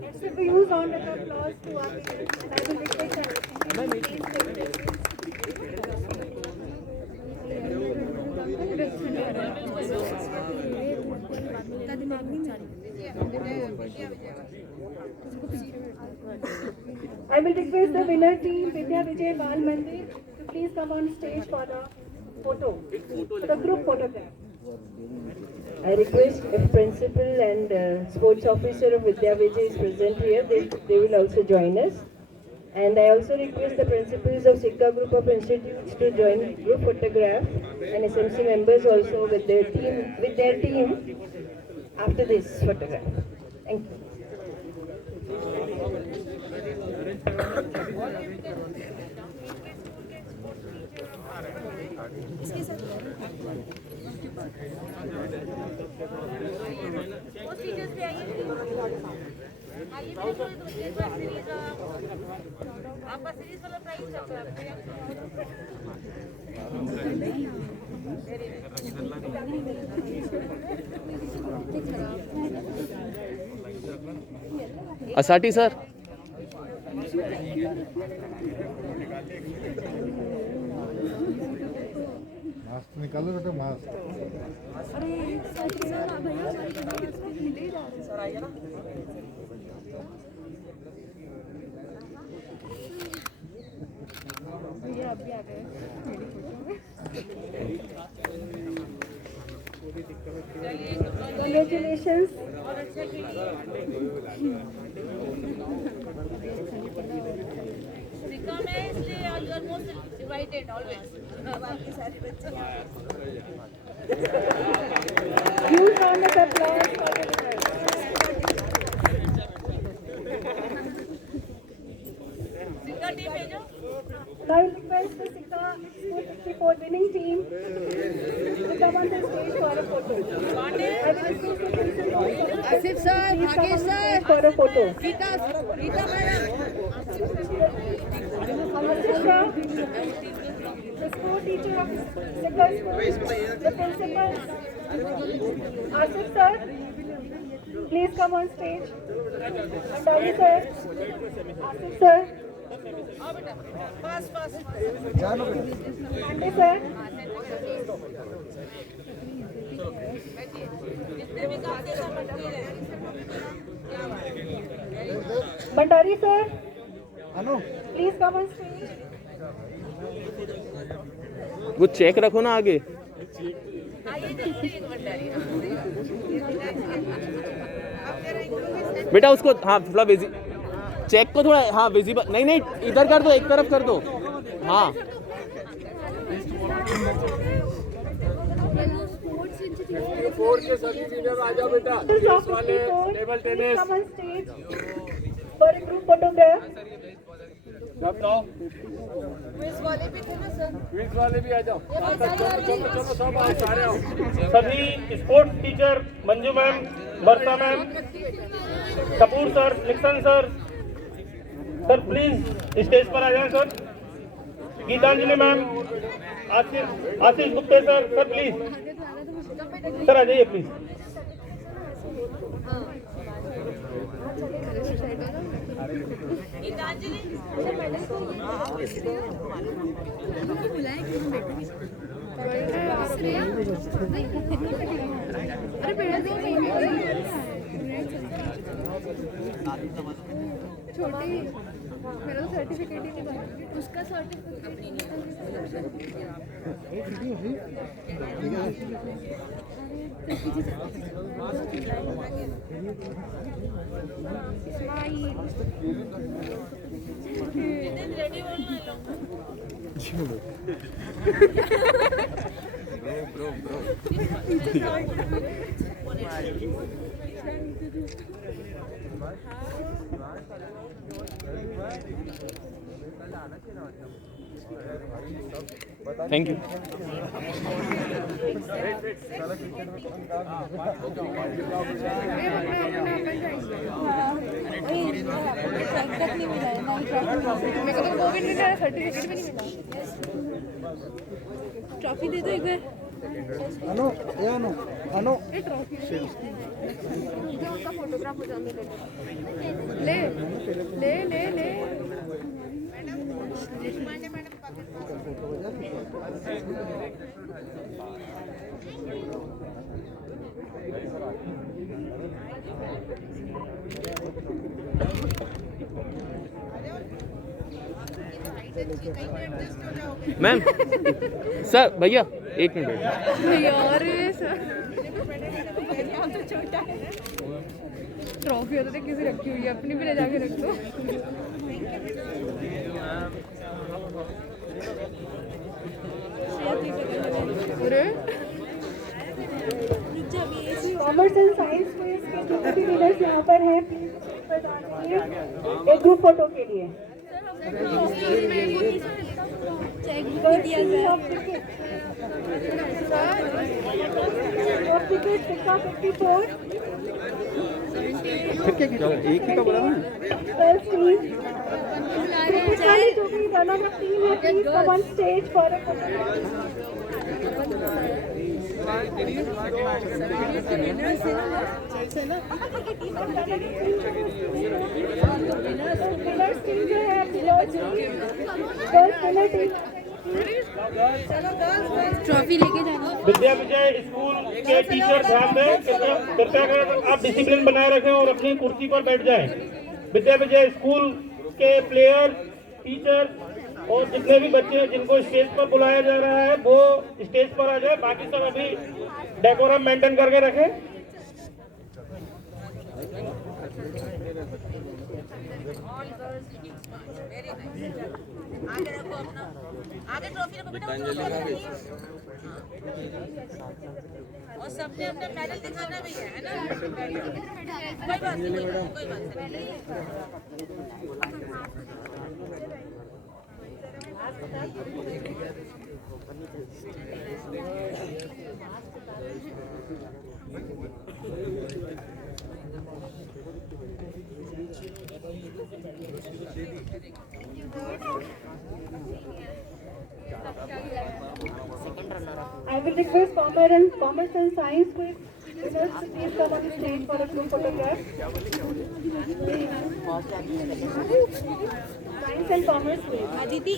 Let's give a huge round of applause to our winners. And I will request our please take place. I will request the winner team Vidya Vijay Bal Mandir to please come on stage for the photo, for the group photograph. I request if principal and sports officer of Vidya Vijay is present here, they will also join us. And I also request the principals of Sikha group of institutes to join group photograph and SMC members also with their team after this photograph. Thank you. आपका series वाला price चल रहा है Asati sir mask निकालो बेटा mask Congratulations. सिक्का में इसलिए you are most divided always बाकी सारे बच्चे Huge round of applause for the winners. सिक्का टीम भेजो Now I request the Sikha 64 winning team to come on the stage for a photo. I will request the principal Asif sir please come Bhagesh on the sir stage for a photo. Rita madam Amasisha, the school teacher of Sikha school, the principal, Asif sir, please come on stage. Mandali sir, Asif sir, pass pass Pandey sir. जितने भी काम थे सब बैठे रहे। Bhandari sir, please come on stage. वो check रखो ना आगे। बेटा उसको हाँ थोड़ा चेक को थोड़ा हाँ विजिबल नहीं नहीं इधर कर दो, एक तरफ कर दो। हाँ table tennis. Come on stage for a group photograph. Quiz वाले भी थे ना सर। सभी sports teacher, Manju ma'am, Varsha ma'am, Kapoor sir, Nixon sir, sir please stage पर आ जाएं sir. Geetanjali ma'am, Ashish Gupte sir, sir please sir आ जाइए प्लीज। गीतांजलि छोटी मेरा तो सर्टिफिकेट ही नहीं बना उसका रेडी बोलना थैंक यू। मेरे को तो वो भी नहीं मिला सर्टिफिकेट भी नहीं मिला ट्रॉफी दे दो एक बार ये ट्रॉफी उसका फोटोग्राफ हो जाने ले ले ले ले मैम सर भैया एक मिनट यार ट्रॉफी होता तो किसी रखी हुई है अपनी भी ले जाके रख दो कॉमर्स एंड साइंस क्विज के जो भी विनर्स यहाँ पर हैं एक ग्रुप फोटो के लिए एक ही का बोला ना। जो भी रनर अप टीम है please come on stage for a winners team जो है ट्रॉफी लेके जाना विद्या विजय स्कूल के टीचर ध्यान दें, कृपया कर आप डिसिप्लिन बनाए रखें और अपनी कुर्सी पर बैठ जाएं। विद्या विजय स्कूल के प्लेयर, टीचर और जितने भी बच्चे हैं जिनको स्टेज पर बुलाया जा रहा है वो स्टेज पर आ जाए। बाकी सब अभी डेकोरम मेंटेन करके रखें। आगे रखो अपना, आगे ट्रॉफी रखो बेटा और सबने अपना मेडल दिखाना भी है ना। कोई बात नहीं, कोई बात नहीं। I will request commerce and science quiz winners to please come on the stage for a group photograph. Science and commerce quiz. Aditi.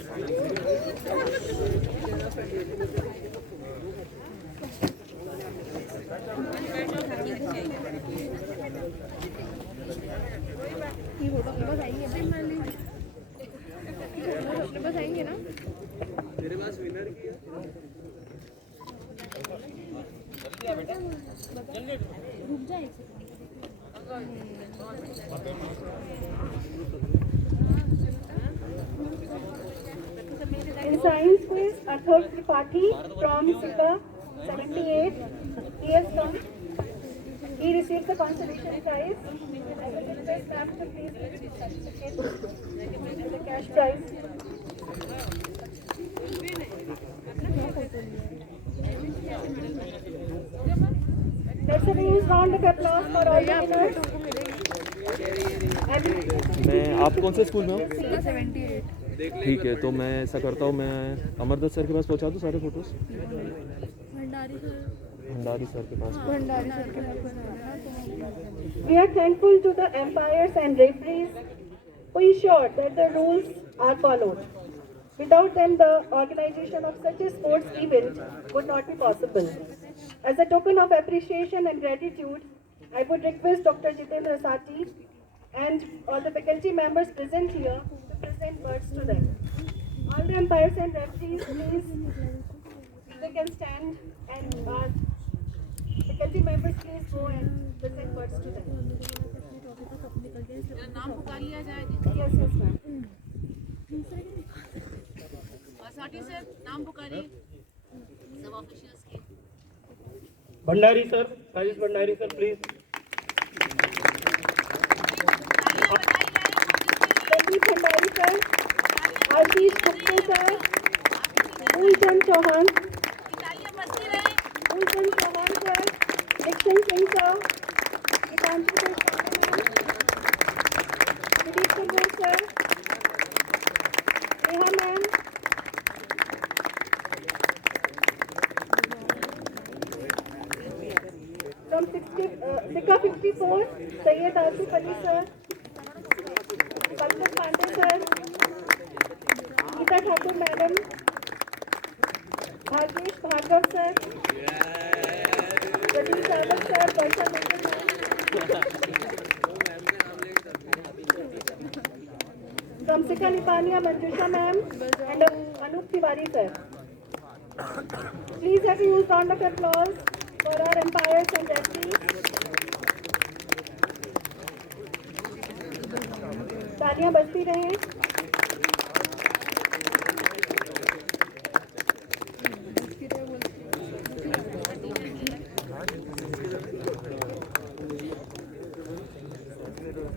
In science quiz, Athur Tripathi from Sika 78. He has come. He received the consolation prize. I will request ma'am to please give his certificate and the cash prize. Let's have a huge round of applause for all the winners. मैं आप कौन से school में हो? ठीक है, तो मैं ऐसा करता हूँ, मैं अमरदत्त सर के पास पहुँचा दूँ सारे फोटोज? भंडारी सर के पास। We are thankful to the umpires and referees who ensured that the rules are followed. Without them, the organization of such a sports event would not be possible. As a token of appreciation and gratitude, I would request Dr. Jitendra Sati and all the faculty members present here to present words to them. All the umpires and referees, please, if they can stand, and faculty members, please go and present words to them. नाम पुकार लिया जाए। Yes, yes, ma'am. साठी sir नाम पुकारिए सब officials के। Bhandari sir, Rajesh Bhandari sir, please. Sandeep Bhandari sir, Ashish Gupta sir, Ulchand Chauhan, Ulchand Chauhan sir, Dixon Singh sir, Gitanjali Deshpande ma'am, Pradeep Kumar sir, Neha ma'am, from Sika 54, Syed Asif Ali sir, Pankaj Pandey sir, Geeta Thakur madam, Bhagesh Bhargav sir, Pradeep Sadak sir, Varsha Mittal ma'am, from Sika Nipania, Manjusha ma'am, and Anup Tiwari sir. Please have a huge round of applause for our umpires and referees. तालियां बजती रहें।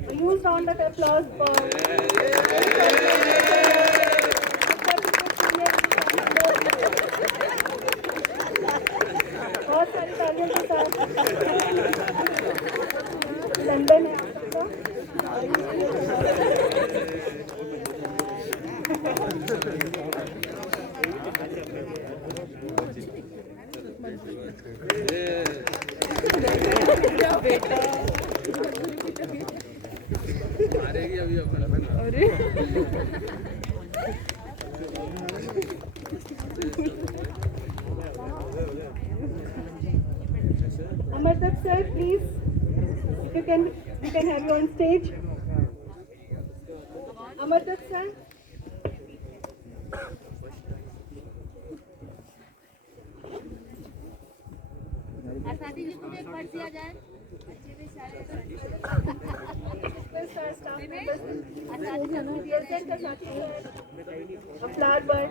A huge round of applause for बहुत सारी तालियों के साथ London है आप Amardat sir, please, if you can, we can have you on stage. Amardat sir. आसादी जी को एक पर्ची आ जाए। बच्चे भी सारे A flower bud.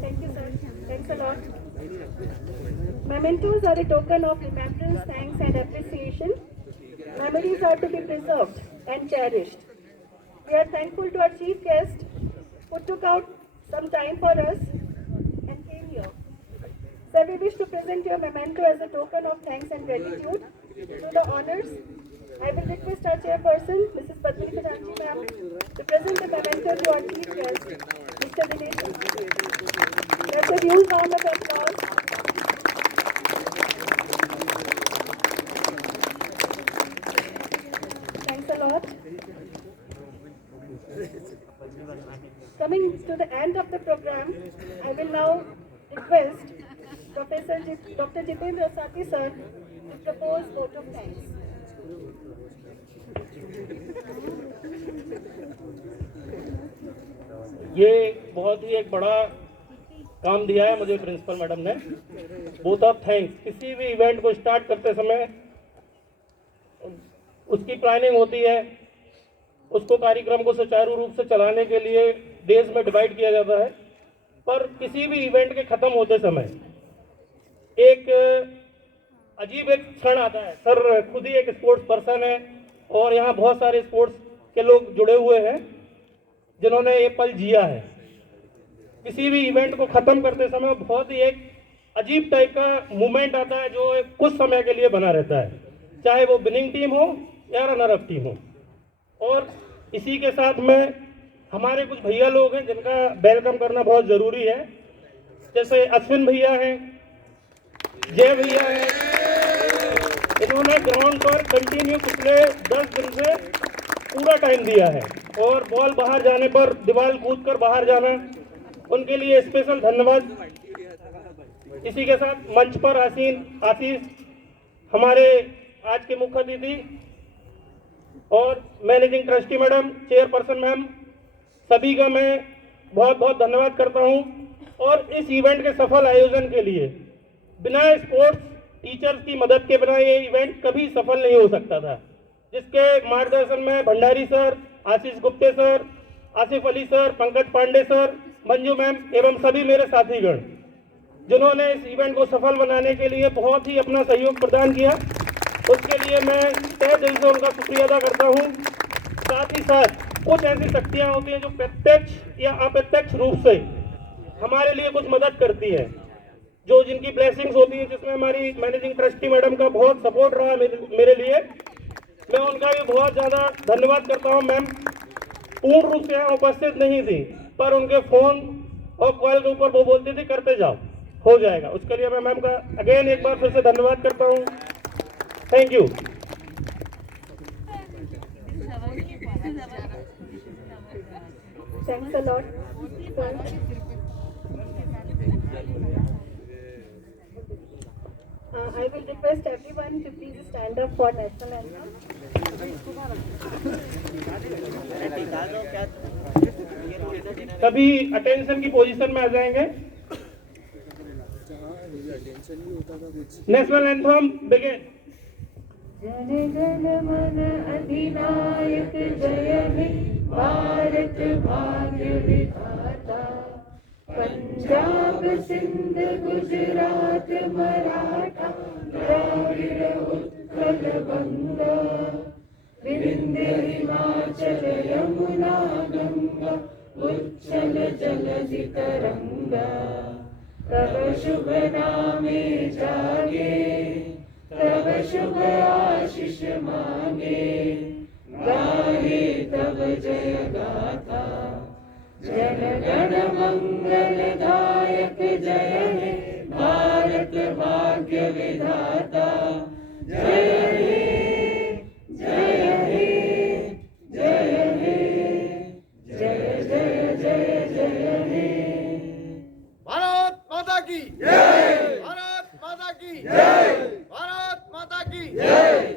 Thank you, sir. Thanks a lot. Mementos are a token of remembrance, thanks, and appreciation. Memories are to be preserved and cherished. We are thankful to our chief guest who took out some time for us and came here. Sir, we wish to present your memento as a token of thanks and gratitude to the honors. I will request our chairperson, Mrs. Padmini Khajanchi ma'am, to present the memento to our chief guest, Mr. Dinesh. Let's a huge round of applause. Thanks a lot. Coming to the end of the program, I will now request Dr. Jitendra Sati sir to propose vote of thanks. ये बहुत ही एक बड़ा काम दिया है मुझे principal madam ने। Both of thanks. किसी भी इवेंट को स्टार्ट करते समय उसकी प्लानिंग होती है, उसको कार्यक्रम को सुचारू रूप से चलाने के लिए डेज में डिवाइड किया जाता है, पर किसी भी इवेंट के खत्म होते समय एक अजीब एक क्षण आता है। सर खुद ही एक स्पोर्ट्स पर्सन है और यहाँ बहुत सारे स्पोर्ट्स के लोग जुड़े हुए हैं जिन्होंने ये पल जिया है। किसी भी इवेंट को खत्म करते समय बहुत ही एक अजीब टाइप का मूवमेंट आता है जो कुछ समय के लिए बना रहता है, चाहे वो विनिंग टीम हो या रनर अप टीम हो। और इसी के साथ में हमारे कुछ भैया लोग हैं जिनका वेलकम करना बहुत ज़रूरी है, जैसे अश्विन भैया हैं, जय भैया हैं। इन्होंने ग्राउंड पर कंटिन्यू पिछले 10 दिन से पूरा टाइम दिया है और बॉल बाहर जाने पर दीवार कूद कर बाहर जाना, उनके लिए स्पेशल धन्यवाद। इसी के साथ मंच पर आसीन आशीष हमारे आज के मुख्य अतिथि और managing trustee madam, chairperson ma'am, सभी का मैं बहुत बहुत धन्यवाद करता हूं। और इस इवेंट के सफल आयोजन के लिए बिना स्पोर्ट्स टीचर्स की मदद के बिना ये इवेंट कभी सफल नहीं हो सकता था, जिसके मार्गदर्शन में Bhandari sir, Ashish Gupte sir, Asif Ali sir, Pankaj Pandey sir, Manju ma'am एवं सभी मेरे साथीगण जिन्होंने इस इवेंट को सफल बनाने के लिए बहुत ही अपना सहयोग प्रदान किया, उसके लिए मैं तहे दिल से उनका शुक्रिया अदा करता हूं। साथ ही साथ कुछ ऐसी शक्तियां होती हैं जो प्रत्यक्ष या अप्रत्यक्ष रूप से हमारे लिए कुछ मदद करती है, जो जिनकी ब्लेसिंग्स होती है, जिसमें हमारी मैनेजिंग ट्रस्टी मैडम का बहुत सपोर्ट रहा मेरे लिए। मैं उनका भी बहुत ज़्यादा धन्यवाद करता हूं। मैम पूर्ण रूप से यहाँ उपस्थित नहीं थी, पर उनके फ़ोन और कॉल के ऊपर वो बोलती थी करते जाओ, हो जाएगा। उसके लिए मैं मैम का अगेन एक बार फिर से धन्यवाद करता हूँ। Thank you. Thanks a lot. I will request everyone to please stand up for national anthem. सभी अटेंशन की पोजीशन में आ जाएंगे। National anthem begin. Jana Gana मन अधिनायक जय हे भारत भाग्य विधाता, पंजाब सिंध गुजरात मराठा द्राविड़ उत्कल बंगा, विंध्य हिमाचल यमुना गंगा उच्चल जलधि तरंगा, तब शुभ नामे जागे तब शुभ आशीष मांगे, गाहे तब जय गाथा, जन गण मंगल दायक जय हे भारत भाग्य विधाता, जय हे जय हे जय हे जय जय जय जय हे। भारत माता की जय, भारत माता की जय, भारत माता की जय।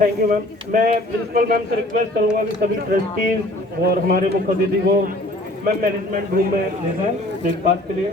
Thank you ma'am. मैं प्रिंसिपल मैम से रिक्वेस्ट करूंगा कि सभी ट्रस्टीज और हमारे मुख्य अतिथि को मैम मैनेजमेंट रूम में ले जाएं ब्रेकफास्ट के लिए।